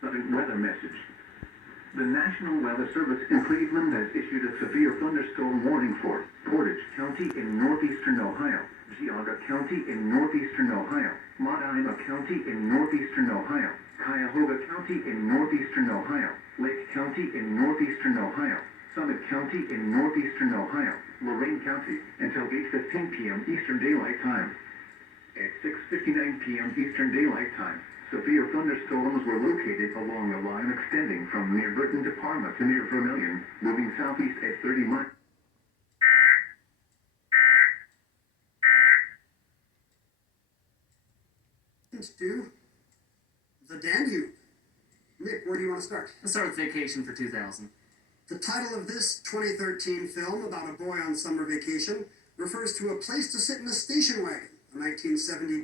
Sudden weather message. The National Weather Service in Cleveland has issued a severe thunderstorm warning for Portage County in northeastern Ohio, Geauga County in northeastern Ohio, Medina County in northeastern Ohio, Cuyahoga County in northeastern Ohio, Lake County in northeastern Ohio, Summit County in northeastern Ohio, Lorain County until 8:15 p.m. Eastern Daylight Time. At 6:59 p.m. Eastern Daylight Time, severe thunderstorms were located along a line extending from near Britton to Parma to near Vermilion, moving southeast at 30 miles. To the Danube. Nick, where do you want to start? Let's start with Vacation for 2000. The title of this 2013 film about a boy on summer vacation refers to a place to sit in a station wagon, a 1970